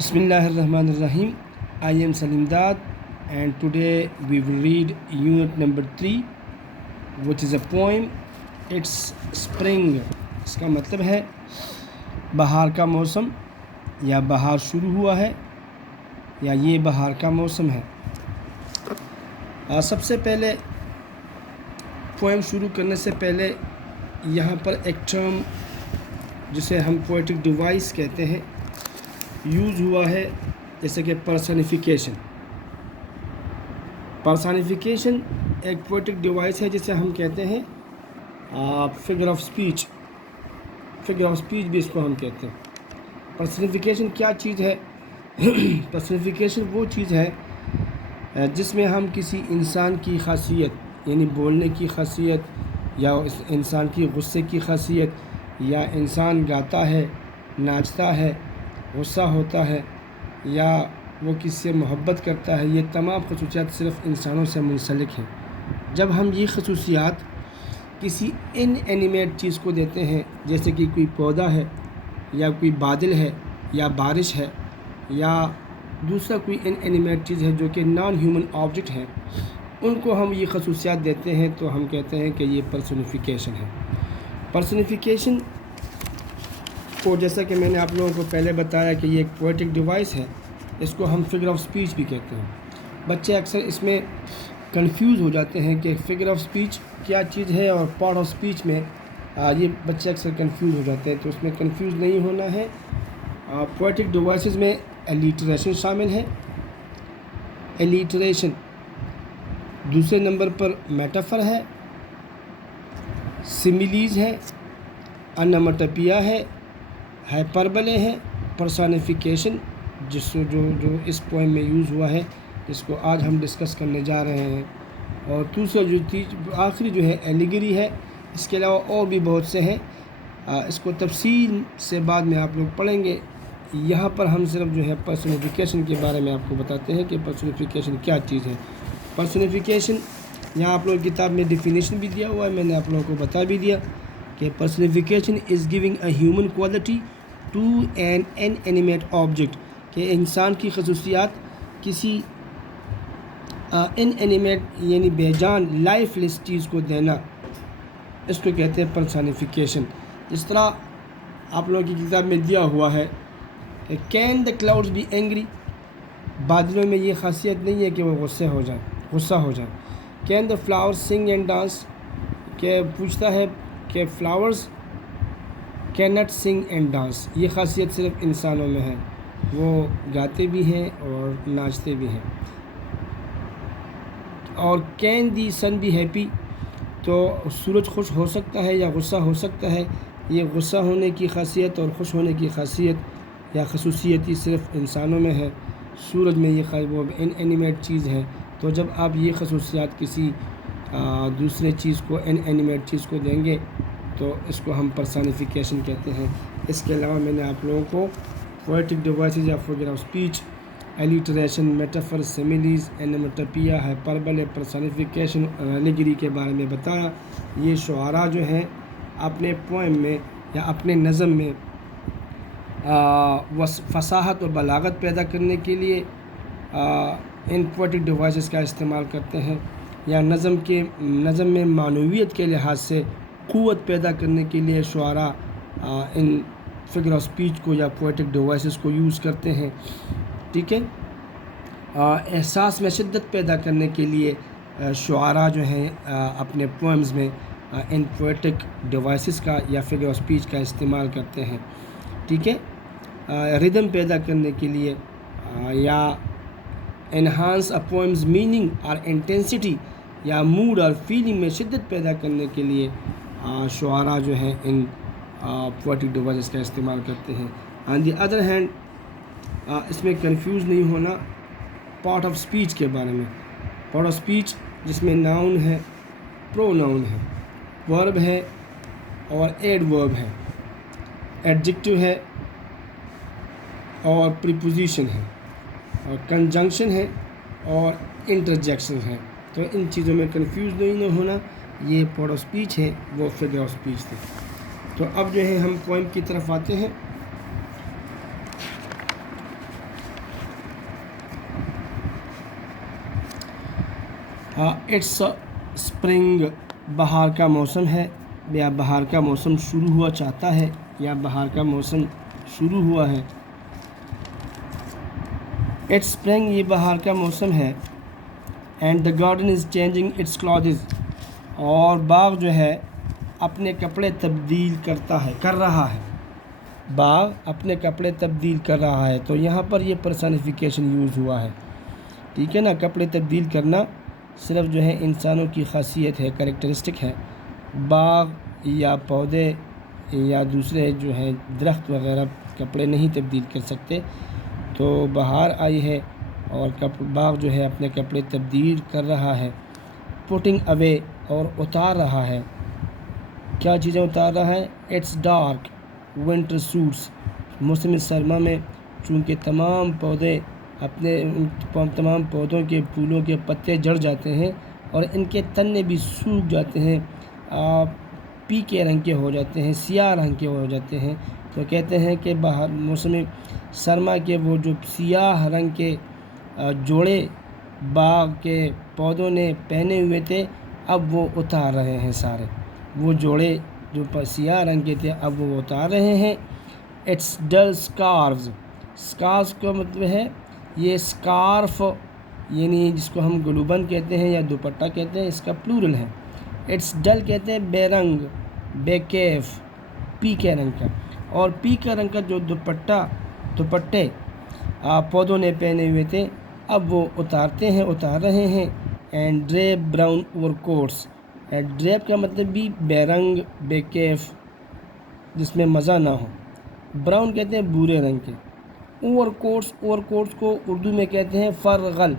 Bismillahirrahmanirrahim. I am Salim Dad, and today we will read unit number 3, which is a poem. It's spring. इसका मतलब है बहार का मौसम, या बहार शुरू हुआ है, या ये बहार का मौसम है। सबसे पहले पोएम शुरू करने से पहले यहाँ पर एक टर्म जिसे हम पोएटिक डिवाइस कहते हैं यूज़ हुआ है, जैसे कि पर्सनिफिकेशन। पर्सनिफिकेशन एक पोएटिक डिवाइस है जिसे हम कहते हैं figure of speech. Figure of speech भी इसको हम कहते हैं। पर्सनिफिकेशन क्या चीज़ है? पर्सनिफिकेशन वो चीज़ है जिसमें हम किसी इंसान की खासियत यानी बोलने की खासियत, या इस इंसान की गुस्से की खासियत, या इंसान गाता है, नाचता है, गुस्सा होता है, या वो किसी से मोहब्बत करता है, ये तमाम खसूसियात सिर्फ़ इंसानों से मुंसलिक हैं। जब हम ये खसूसियात किसी इनएनिमेट चीज़ को देते हैं, जैसे कि कोई पौधा है, या कोई बादल है, या बारिश है, या दूसरा कोई इनएनिमेट चीज़ है जो कि नॉन ह्यूमन ऑब्जेक्ट है, उनको हम ये खसूसियात देते हैं तो हम कहते हैं कि ये पर्सनिफिकेशन है। पर्सनिफिकेशन को, जैसा कि मैंने आप लोगों को पहले बताया कि ये एक पोएटिक डिवाइस है, इसको हम फिगर ऑफ स्पीच भी कहते हैं। बच्चे अक्सर इसमें कंफ्यूज हो जाते हैं कि फिगर ऑफ स्पीच क्या चीज़ है और पार्ट ऑफ स्पीच में ये बच्चे अक्सर कंफ्यूज हो जाते हैं, तो उसमें कंफ्यूज नहीं होना है। पोएटिक डिवाइसेस में एलिटरेशन शामिल है। एलिटरेशन दूसरे नंबर पर मेटाफर है, सिमिलीज है, अनमटपिया है, हाइपरबले है, पर्सनिफिकेशन जो इस पोएम में यूज़ हुआ है, जिसको आज हम डिस्कस करने जा रहे हैं। और दूसरा जो आखिरी जो है एलिगरी है। इसके अलावा और भी बहुत से हैं, इसको तफसील से बाद में आप लोग पढ़ेंगे। यहाँ पर हम सिर्फ जो है पर्सनिफिकेशन के बारे में आपको बताते हैं कि पर्सनिफिकेशन क्या चीज़ है। पर्सनिफिकेशन यहाँ आप लोग किताब में डिफिनेशन भी दिया हुआ है, मैंने आप लोगों को बता भी दिया कि personification is giving a human quality to an inanimate object, कि इंसान की खसूसियात किसी इनएनिमेट यानी बेजान लाइफलेस चीज़ को देना, इसको कहते हैं पर्सनिफिकेशन। जिस तरह आप लोगों की किताब में दिया हुआ है कि can the clouds be angry, बादलों में ये खासियत नहीं है कि वो गुस्सा हो जाए। Can the flowers sing and dance, के पूछता है कि flowers can not sing and dance, ये खासियत सिर्फ इंसानों में है, वो गाते भी हैं और नाचते भी हैं। और can the sun be happy, तो सूरज खुश हो सकता है या गुस्सा हो सकता है। ये गुस्सा होने की खासियत और खुश होने की खासियत या खसूसियत ही सिर्फ इंसानों में है। सूरज में ये वो इनएनिमेट चीज़ है, तो जब आप ये खसूसियात किसी दूसरे चीज़ को इनएनिमेट चीज़ को देंगे तो इसको हम पर्सनिफिकेशन कहते हैं। इसके अलावा मैंने आप लोगों को पोएटिक डिवाइसेस या figure of speech, alliteration, metaphor, similes, onomatopoeia, hyperbole, personification और एलिगरी के बारे में बताया। ये शुआरा जो हैं अपने पोएम में या अपने नज़म में फसाहत और बलागत पैदा करने के लिए इन पोएटिक डिवाइसेस का इस्तेमाल करते हैं, या नज़म में मानवियत के लिहाज से क़ुव्वत पैदा करने के लिए शुआरा इन फिगर ऑफ स्पीच को या पोएटिक डिवाइसेस को यूज़ करते हैं। ठीक है। एहसास में शिद्दत पैदा करने के लिए शुआरा जो हैं अपने पोएम्स में इन पोएटिक डिवाइसेस का या फिगर ऑफ स्पीच का इस्तेमाल करते हैं। ठीक है। रिदम पैदा करने के लिए या एनहांस अ पोएम्स मीनिंग और इंटेंसिटी, या मूड और फीलिंग में शिद्दत पैदा करने के लिए शुआरा जो हैं इन पोएटिक डिवाइसेस का इस्तेमाल करते हैं। ऑन दी अदर हैंड इसमें कंफ्यूज नहीं होना पार्ट ऑफ स्पीच के बारे में। पार्ट ऑफ स्पीच जिसमें नाउन है, प्रोनाउन है, वर्ब है और एडवर्ब है, एडजेक्टिव है और प्रीपोजिशन है, और कंजंक्शन है और इंटरजेक्शन है। तो इन चीज़ों में कंफ्यूज नहीं होना। ये पार्ट ऑफ स्पीच है, वो फिगर ऑफ स्पीच थे। तो अब जो है हम पोएम की तरफ आते हैं। इट्स स्प्रिंग, बहार का मौसम है या बहार का मौसम शुरू हुआ चाहता है या बहार का मौसम शुरू हुआ है। इट्स स्प्रिंग, ये बहार का मौसम है। And the garden is changing it's clothes, और बाग जो है अपने कपड़े तब्दील कर रहा है। बाग अपने कपड़े तब्दील कर रहा है। तो यहाँ पर ये पर्सनिफिकेशन यूज़ हुआ है, ठीक है ना। कपड़े तब्दील करना सिर्फ जो है इंसानों की खासियत है, कैरेक्टरिस्टिक है। बाग या पौधे या दूसरे जो हैं दरख्त वगैरह कपड़े नहीं तब्दील कर सकते। तो बहार आई है और बाग जो है अपने कपड़े तब्दील कर रहा है। पुटिंग अवे, और उतार रहा है। क्या चीज़ें उतार रहा है? इट्स डार्क विंटर सूट्स, मौसम सरमा में चूँकि तमाम पौधों के फूलों के पत्ते झड़ जाते हैं और इनके तने भी सूख जाते हैं, पीके रंग के हो जाते हैं, सियाह रंग के हो जाते हैं। तो कहते हैं कि बाहर मौसम सरमा के वो जो सियाह रंग के जोड़े बाग के पौधों ने पहने हुए थे, अब वो उतार रहे हैं सारे। वो जोड़े जो सियाह रंग के थे अब वो उतार रहे हैं। इट्स डल स्कार्व्स, स्कार्फ का मतलब है ये स्कार्फ, यानी जिसको हम गुलूबन कहते हैं या दुपट्टा कहते हैं, इसका प्लूरल है। इट्स डल कहते हैं बेरंग, बेकैफ, पीके रंग का। और पीके रंग का जो दुपट्टे पौधों ने पहने हुए थे, अब वो उतार रहे हैं। And drape brown over quotes, drape का मतलब भी बेरंग, बेकैफ, जिसमें मज़ा ना हो। ब्राउन कहते हैं भूरे रंग के। ओवर कोट्स को उर्दू में कहते हैं फरगल,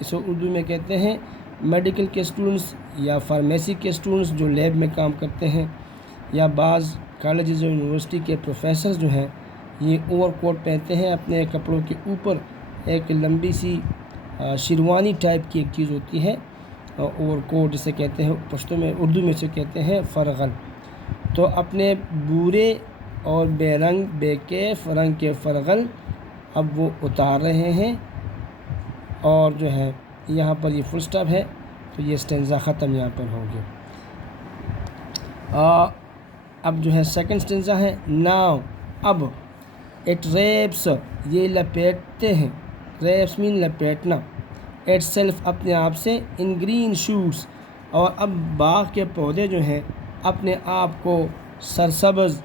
इसे उर्दू में कहते हैं मेडिकल के स्टूडेंट्स या फार्मेसी के स्टूडेंट्स जो लैब में काम करते हैं, या बाज़ कॉलेजेस और यूनिवर्सिटी के प्रोफेसर जो हैं ये ओवर कोट पहनते हैं। अपने कपड़ों के ऊपर एक लंबी सी शेरवानी टाइप की एक चीज़ होती है, ओवर कोट जिसे कहते हैं पश्तो में, उर्दू में से कहते हैं फरगल। तो अपने भूरे और बेरंग बेकैफ रंग के फरगल अब वो उतार रहे हैं। और जो है यहाँ पर ये फुल स्टॉप है, तो ये स्टेंजा ख़त्म यहाँ पर हो गया। अब जो है सेकंड स्टेंजा है नाउ, अब। इट रेप्स, ये लपेटते हैं, रेप्स मीन लपेटना। इट सेल्फ, अपने आप से, इन ग्रीन शूट्स, और अब बाग के पौधे जो हैं अपने आप को सरसब्ज़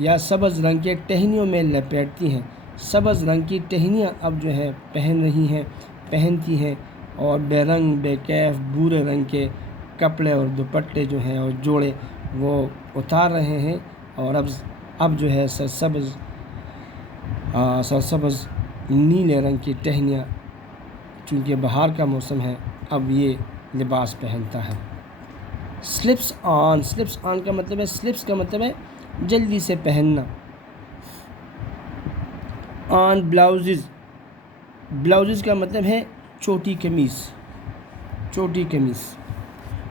या सब्ज़ रंग के टहनियों में लपेटती हैं। सब्ज़ रंग की टहनियाँ अब जो है पहनती हैं और बेरंग बेकैफ भूरे रंग के कपड़े और दुपट्टे जो हैं और जोड़े वो उतार रहे हैं। और अब जो है सरसब्ज़ नीले रंग की टहनियाँ, चूँकि बहार का मौसम है, अब ये लिबास पहनता है। स्लिप्स ऑन का मतलब है, स्लिप्स का मतलब है जल्दी से पहनना। ऑन ब्लाउजेज़ का मतलब है छोटी कमीज़।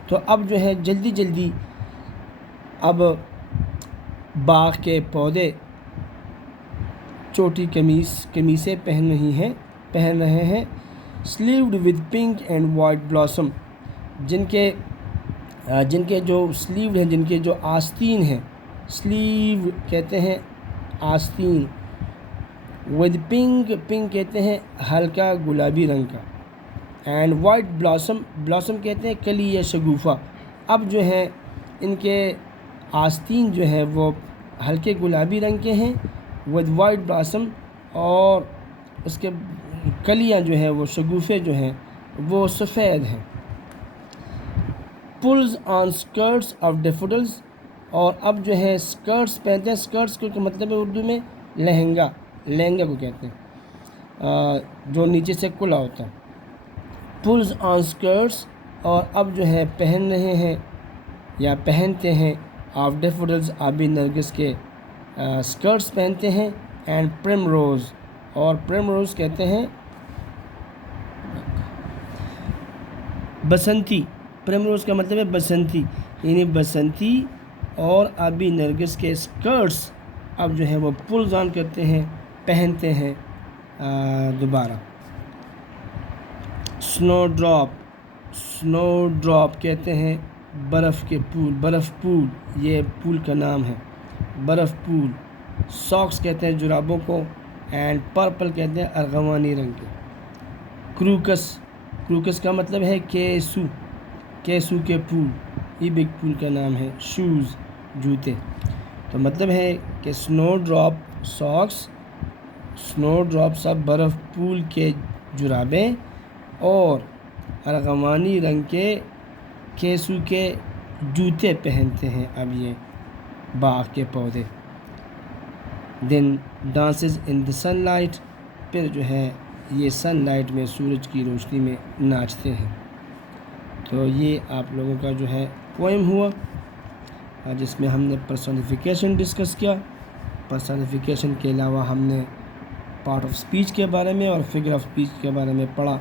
तो अब जो है जल्दी अब बाग के पौधे छोटी कमीज़ें पहन रहे हैं। Sleeved with pink and white blossom, जिनके जो स्लीव्ड हैं, जिनके जो आस्तीन हैं, स्लीव कहते हैं आस्तीन। विद पिंक कहते हैं हल्का गुलाबी रंग का। एंड वाइट ब्लॉसम कहते हैं कली या शगुफ़ा। अब जो है इनके आस्तीन जो है वो हल्के गुलाबी रंग के हैं विद वाइट ब्लॉसम, और उसके कलियाँ जो है वो शगुफ़े जो हैं वो सफ़ेद हैं। Pulls on skirts of daffodils, और अब जो है स्कर्ट्स पहनते हैं। स्कर्ट्स को मतलब है उर्दू में लहंगा को कहते हैं, जो नीचे से खुला होता है। पुल्स ऑन स्कर्ट्स, और अब जो है पहन रहे हैं या पहनते हैं ऑफ डेफोडिल्स, आबी नरगिस के स्कर्ट्स पहनते हैं। एंड प्रिमरोज़, और प्रिमरोज़ कहते हैं बसंती। प्रिमरोज़ का मतलब है बसंती, यानी बसंती और आबी नरगिस के स्कर्ट्स अब जो है वो पुल्स ऑन करते हैं, पहनते हैं दोबारा। سنو ڈراپ کہتے ہیں برف کے پول، برف پول یہ پول کا نام ہے، برف پول۔ ساکس کہتے ہیں جرابوں کو، اینڈ پرپل کہتے ہیں ارغوانی رنگ کے۔ کروکس کا مطلب ہے کیسو کے پول، یہ بگ پول کا نام ہے۔ شوز جوتے، تو مطلب ہے کہ سنو ڈراپ ساکس، سنو ڈراپ سب برف پول کے جرابیں اور ارغوانی رنگ کے کیسو کے جوتے پہنتے ہیں اب یہ باغ کے پودے۔ دین ڈانسز ان دا سن لائٹ، پھر جو ہے یہ سن لائٹ میں سورج کی روشنی میں ناچتے ہیں۔ تو یہ آپ لوگوں کا جو ہے پوئم ہوا جس میں ہم نے پرسونیفیکیشن ڈسکس کیا۔ پرسونیفیکیشن کے علاوہ ہم نے پارٹ آف اسپیچ کے بارے میں اور فگر آف اسپیچ کے بارے میں پڑھا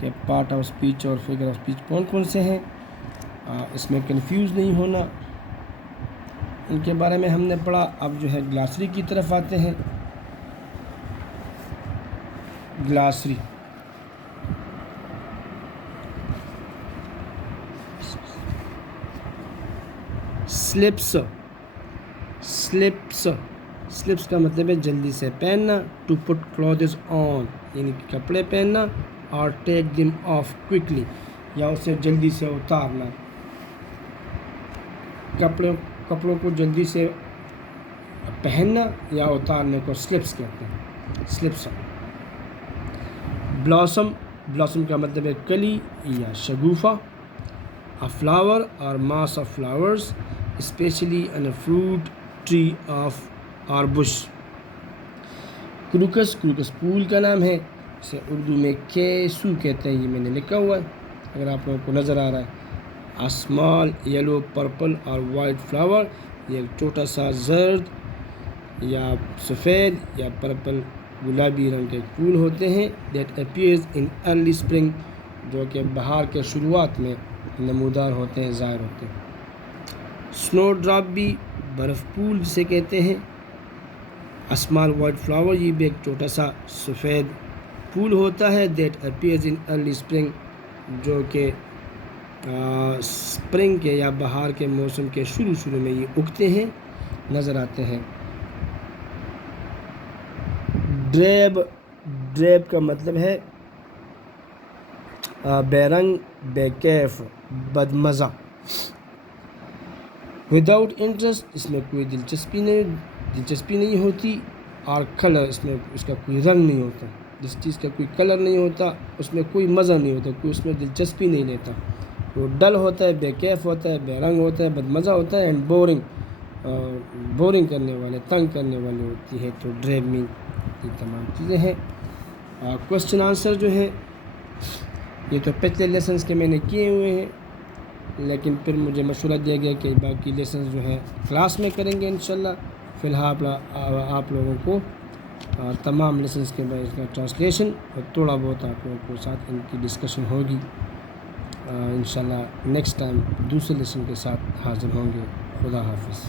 کہ پارٹ آف اسپیچ اور فگر آف اسپیچ کون کون سے ہیں، اس میں کنفیوز نہیں ہونا، ان کے بارے میں ہم نے پڑھا۔ اب جو ہے گلاسری کی طرف آتے ہیں۔ گلاسری سلپس کا مطلب ہے جلدی سے پہننا، ٹو پٹ کلوتھز آن یعنی کہ کپڑے پہننا، اور ٹیک دم آف کوئکلی یا اسے جلدی سے اتارنا۔ کپڑوں کو جلدی سے پہننا یا اتارنے کو سلپس کہتے ہیں، سلپس۔ بلاسم کا مطلب ہے کلی یا Shagufa, a flower or mass of flowers especially on a fruit tree of or bush۔ Crooks پھول کا نام ہے، اسے اردو میں کیسو کہتے ہیں، یہ میں نے لکھا ہوا ہے اگر آپ لوگوں کو نظر آ رہا ہے۔ a small yellow purple or white flower، یہ ایک چھوٹا سا زرد یا سفید یا پرپل گلابی رنگ کے پھول ہوتے ہیں۔ that appears in early spring، جو کہ بہار کے شروعات میں نمودار ہوتے ہیں، ظاہر ہوتے ہیں۔ سنو ڈراپ بھی برف پھول جسے کہتے ہیں۔ a small white flower، یہ بھی ایک چھوٹا سا سفید پھول ہوتا ہے۔ that appears in early spring، جو کہ اسپرنگ کے یا بہار کے موسم کے شروع میں یہ اگتے ہیں، نظر آتے ہیں۔ ڈریب کا مطلب ہے بے رنگ، بے کیف، بدمزہ۔ وداؤٹ انٹرسٹ، اس میں کوئی دلچسپی نہیں ہوتی، اور کلر، اس میں اس کا کوئی رنگ نہیں ہوتا، جس چیز کا کوئی کلر نہیں ہوتا اس میں کوئی مزہ نہیں ہوتا، کوئی اس میں دلچسپی نہیں لیتا۔ وہ ڈل ہوتا ہے، بے کیف ہوتا ہے، بے رنگ ہوتا ہے، بدمزہ ہوتا ہے، اینڈ بورنگ کرنے والے، تنگ کرنے والی ہوتی ہے۔ تو ڈریب مین یہ تمام چیزیں ہیں۔ کوشچن آنسر جو ہے یہ تو پچھلے لیسنس کے میں نے کیے ہوئے ہیں، لیکن پھر مجھے مشورہ دیا گیا کہ باقی لیسنس جو ہے کلاس میں کریں گے انشاءاللہ۔ فی الحال آپ لوگوں کو تمام لیسنس کے بعد اس کا ٹرانسلیشن اور تھوڑا بہت آپ لوگوں کو ساتھ ان کی ڈسکشن ہوگی۔ انشاءاللہ نیکسٹ ٹائم دوسرے لیسن کے ساتھ حاضر ہوں گے۔ خدا حافظ۔